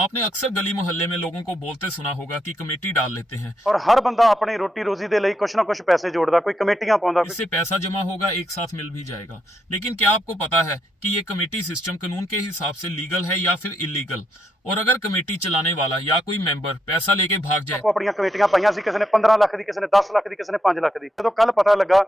आपने अक्सर गली मोहल्ले में लोगों को बोलते सुना होगा कि कमेटी डाल लेते हैं, और हर बंदा अपनी रोटी रोजी दे ਲਈ कुछ ना कुछ पैसे जोड़दा, कोई कमेटियां पाउंदा। इससे पैसा जमा होगा, एक साथ मिल भी जाएगा। लेकिन क्या आपको पता है कि ये कमेटी सिस्टम कानून के हिसाब से लीगल है या फिर इलीगल? और अगर कमेटी चलाने वाला या कोई मेंबर पैसा लेके भाग जाए, ਆਪੋ ਆਪਣੀਆਂ ਕਮੇਟੀਆਂ ਪਾਈਆਂ ਸੀ, ਕਿਸੇ ਨੇ 15 ਲੱਖ ਦੀ, ਕਿਸੇ ਨੇ 10 ਲੱਖ ਦੀ, ਕਿਸੇ ਨੇ 5 ਲੱਖ ਦੀ। ਜਦੋਂ ਕੱਲ ਪਤਾ ਲੱਗਾ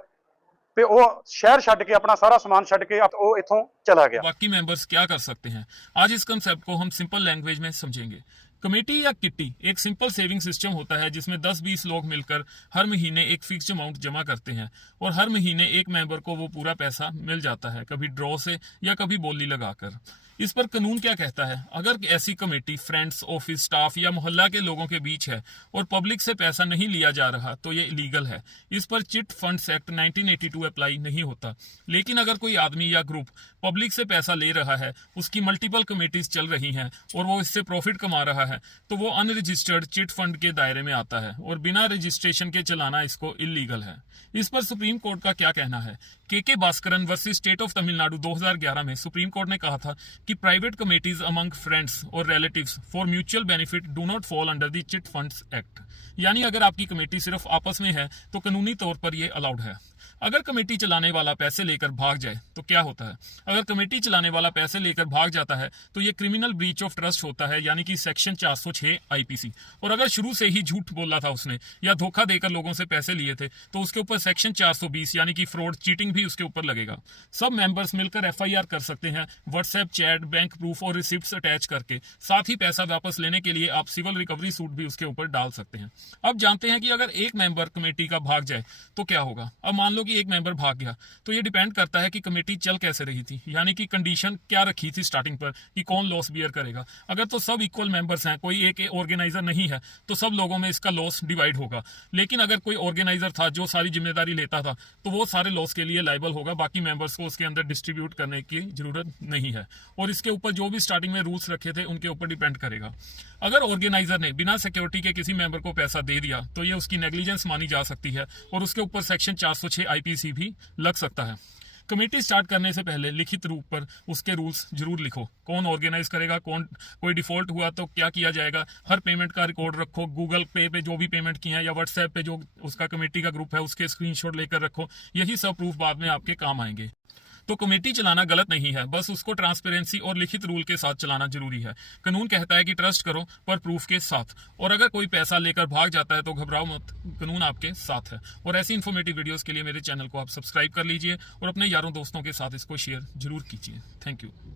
ਤੇ ਉਹ ਸ਼ਹਿਰ ਛੱਡ ਕੇ ਆਪਣਾ ਸਾਰਾ ਸਮਾਨ ਛੱਡ ਕੇ ਉਹ ਇੱਥੋਂ ਚਲਾ ਗਿਆ। बाकी मेंबर्स क्या कर सकते हैं? आज इस कंसेप्ट को हम सिंपल लैंग्वेज में समझेंगे। कमेटी या किट्टी एक सिंपल सेविंग सिस्टम होता है जिसमें 10-20 लोग मिलकर हर महीने एक फिक्स्ड अमाउंट जमा करते हैं और हर महीने एक मेंबर को वो पूरा पैसा मिल जाता है, कभी ड्रॉ से या कभी बोली लगाकर। इस पर कानून क्या कहता है? अगर ऐसी कमेटी फ्रेंड्स, ऑफिस स्टाफ या मोहल्ला के लोगों के बीच है और पब्लिक से पैसा नहीं लिया जा रहा तो ये इलीगल है। इस पर चिट फंड्स एक्ट 1982 अप्लाई नहीं होता। लेकिन अगर कोई आदमी या ग्रुप पब्लिक से पैसा ले रहा है, उसकी मल्टीपल कमेटीज चल रही हैं और वो इससे प्रॉफिट कमा रहा है, तो वो अनरजिस्टर्ड चिट फंड के दायरे में आता है और बिना रजिस्ट्रेशन के चलाना इसको इलीगल है। इस पर सुप्रीम कोर्ट का क्या कहना है? के Bhaskaran versus state of Tamil Nadu 2011 में सुप्रीम कोर्ट ने कहा था कि प्राइवेट कमेटीज अमंग फ्रेंड्स और relatives for mutual benefit do not fall under the chit funds act. यानी अगर आपकी कमेटी सिर्फ आपस में है तो कानूनी तौर पर यह अलाउड है। अगर कमेटी चलाने वाला पैसे लेकर भाग जाए तो क्या होता है? अगर कमेटी चलाने वाला पैसे लेकर भाग जाता है तो ये क्रिमिनल ब्रीच ऑफ ट्रस्ट होता है, यानी कि सेक्शन 406 आईपीसी। और अगर शुरू से ही झूठ बोला था उसने या धोखा देकर लोगों से पैसे लिए थे तो उसके ऊपर सेक्शन 420 यानी कि फ्रॉड, चीटिंग भी उसके ऊपर लगेगा। सब मेंबर्स मिलकर एफआईआर कर सकते हैं, व्हाट्सएप चैट, बैंक प्रूफ और रिसिप्ट्स अटैच करके। साथ ही पैसा वापस लेने के लिए आप सिविल रिकवरी सूट भी उसके ऊपर डाल सकते हैं। अब जानते हैं कि अगर एक मेंबर कमेटी का भाग जाए तो क्या होगा। अब मान लो कि एक मेंबर भाग गया तो ये डिपेंड करता है कि कमेटी चल कैसे रही थी, यानी कि कंडीशन क्या रखी थी स्टार्टिंग पर कि कौन लॉस बियर करेगा। अगर तो सब इक्वल मेंबर्स हैं, कोई एक ऑर्गेनाइजर नहीं है, तो सब लोगों में इसका लॉस डिवाइड होगा। लेकिन अगर कोई ऑर्गेनाइजर था जो सारी जिम्मेदारी लेता था तो वो सारे लॉस के लिए लायबल होगा, बाकी मेंबर्स को उसके अंदर डिस्ट्रीब्यूट करने की जरूरत नहीं है। और इसके ऊपर जो भी स्टार्टिंग में रूल्स रखे थे उनके ऊपर डिपेंड करेगा। अगर ऑर्गेनाइजर ने बिना सिक्योरिटी के किसी मेंबर को पैसा दे दिया तो ये उसकी नेग्लिजेंस मानी जा सकती है और उसके ऊपर सेक्शन 406 आईपीसी भी लग सकता है। कमेटी स्टार्ट करने से पहले लिखित रूप पर उसके रूल्स जरूर लिखो। कौन ऑर्गेनाइज करेगा, कोई डिफॉल्ट हुआ तो क्या किया जाएगा, हर पेमेंट का रिकॉर्ड रखो। गूगल पे जो भी पेमेंट किए हैं या व्हाट्सएप पे जो उसका कमेटी का ग्रुप है उसके स्क्रीनशॉट लेकर रखो। यही सब प्रूफ बाद में आपके काम आएंगे। तो कमेटी चलाना गलत नहीं है, बस उसको ट्रांसपेरेंसी और लिखित रूल के साथ चलाना जरूरी है। कानून कहता है कि ट्रस्ट करो पर प्रूफ के साथ। और अगर कोई पैसा लेकर भाग जाता है तो घबराओ मत, कानून आपके साथ है। और ऐसी इन्फॉर्मेटिव वीडियोस के लिए मेरे चैनल को आप सब्सक्राइब कर लीजिए और अपने यारों दोस्तों के साथ इसको शेयर जरूर कीजिए। Thank you.